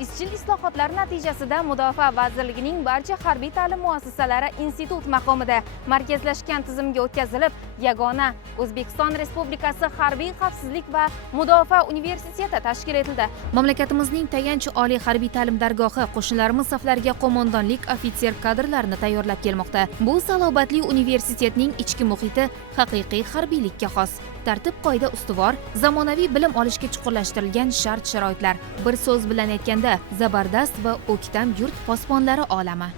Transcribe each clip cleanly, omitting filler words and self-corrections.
Izchil islohotlar natijasida Mudofaa vazirligining barcha harbiy ta'lim muassasalari institut maqomida markazlashgan tizimga o'tkazilib, yagona O'zbekiston Respublikasi Harbiy xavfsizlik va mudofaa universiteti tashkil etildi. Mamlakatimizning tayanch oliy harbiy ta'lim dargohi qo'shinlarimiz saflariga qo'mondonlik ofitser kadrlarini tayyorlab kelmoqda. Bu salobatli universitetning ichki muhiti haqiqiy harbiylikka xos. Tartib-qoida ustuvor, zamonaviy bilim olishga chuqurlashtirilgan shart-sharoitlar. Bir so'z bilan aytganda, zabardast va o'ktam yurt posbonlari olami.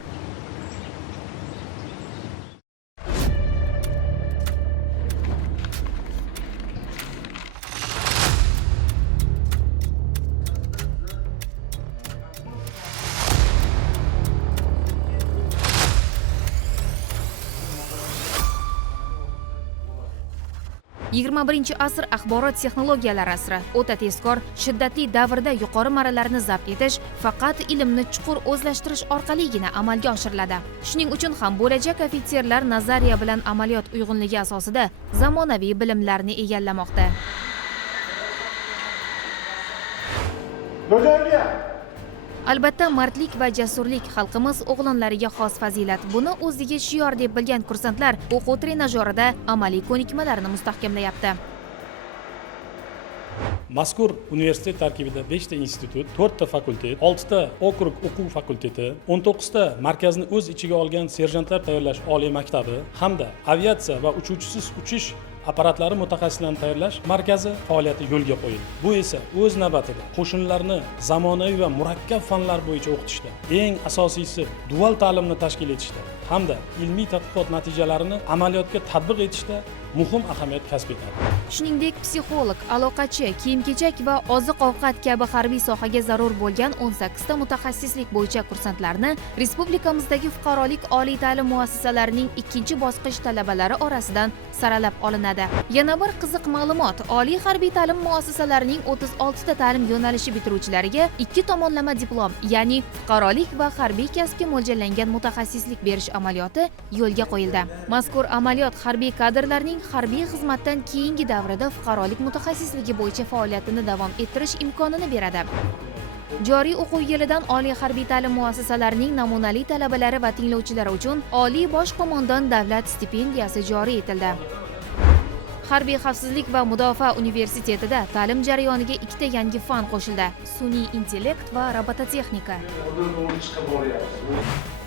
asr axborot texnologiyalari asri. O'ta tezkor, shiddatli davrda yuqori marralarni zabt etish faqat ilmni chuqur o'zlashtirish orqaligina amalga oshiriladi. Shuning uchun ham bo'lajak ofitserlar nazariya bilan amaliyot uyg'unligi asosida zamonaviy bilimlarni egallamoqda. Albatta, mardlik va jasurlik xalqimiz o'g'lonlariga xos fazilat. Buni o'ziga shior deb bilgan kursantlar o'quv trenajyorida amaliy ko'nikmalarni mustahkamlayapti. Mazkur universitet tarkibida 5 ta institut, 4 ta fakultet, 6 ta okrug o'quv fakulteti, 19 ta markazni o'z ichiga olgan serjantlar tayyorlash oliy maktabi hamda aviatsiya va uchuvchisiz uchish apparatlari mutaxassislarini tayyorlash markazi faoliyati yo'lga qo'yildi. Bu esa o'z navbatida qo'shinlarni zamonaviy va murakkab fanlar bo'yicha o'qitishda, eng asosiysi dual ta'limni tashkil etishda hamda ilmiy tadqiqot natijalarini amaliyotga tatbiq etishda muhim ahamiyat kasb etadi. Shuningdek, psixolog, aloqachi, kiyim-kechak va oziq-ovqat kabi harbiy sohaga zarur bo'lgan 18 ta mutaxassislik bo'yicha kursantlarni respublikamizdagi fuqarolik oliy ta'lim muassasalarining ikkinchi bosqich talabalari orasidan saralab olinadi. Yana bir qiziq ma'lumot, oliy harbiy ta'lim muassasalarining 36 ta ta'lim yo'nalishi bitiruvchilariga 2 tomonlama diplom, ya'ni fuqarolik va harbiy kasbga mo'ljallangan mutaxassislik berish amaliyoti yo'lga qo'yildi. Mazkur amaliyot harbiy kadrlarning harbiy xizmatdan keyingi davrida fuqarolik mutaxassisligi bo'yicha faoliyatini davom ettirish imkonini beradi. Joriy o'quv yilidan oliy harbiy ta'lim muassasalarining namunali talabalari va tinglovchilari uchun Oliy bosh qo'mondon davlat stipendiyasi joriy etildi. Harbiy xavfsizlik va mudofaa universitetida ta'lim jarayoniga 2 ta yangi fan qo'shildi: sun'iy intellekt va robototexnika.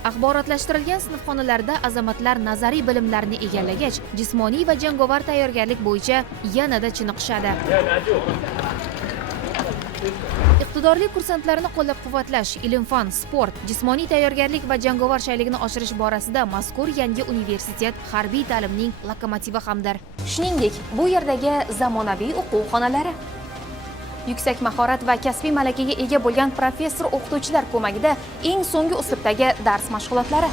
Axborotlashtirilgan sinfxonalarda azamatlar nazariy bilimlarni egallagach, jismoniy va jangovar tayyorgarlik bo'yicha yanada chiniqishadi. Iqtidorli kursantlarni qo'llab-quvvatlash, ilm-fan, sport, jismoniy tayyorgarlik va jangovar shayligini oshirish borasida mazkur yangi universitet harbiy ta'limning lokomotivi hamdir. Shuningdek, bu yerdagi zamonaviy o'quv xonalari, yuksak mahorat va kasbiy malakaga ega bo'lgan professor o'qituvchilar ko'magida eng so'nggi uslubdagi dars mashg'ulotlari,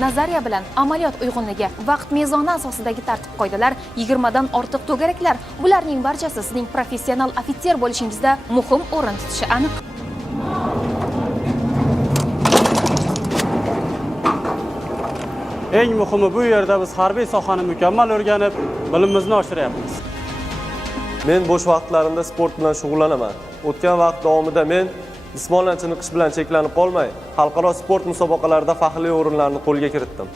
nazariya bilan amaliyot uyg'unligi, vaqt mezoni asosidagi tartib-qoidalar, 20 dan ortiq to'garaklar, bularning barchasi sizning professional ofitser bo'lishingizda muhim o'rin tutishi aniq. Eng muhimi, bu yerda biz harbiy sohani mukammal o'rganib, bilimimizni oshiryapmiz. Men bo'sh vaqtlarimda sport bilan shug'ullanaman. O'tgan vaqt davomida men jismonan chiniqish bilan cheklanib qolmay, xalqaro sport musobaqalarida faxrli o'rinlarni qo'lga kiritdim.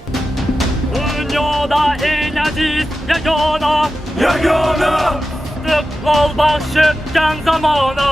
Dunyoda eng aziz yagona istiqlol baxsh etgan zamona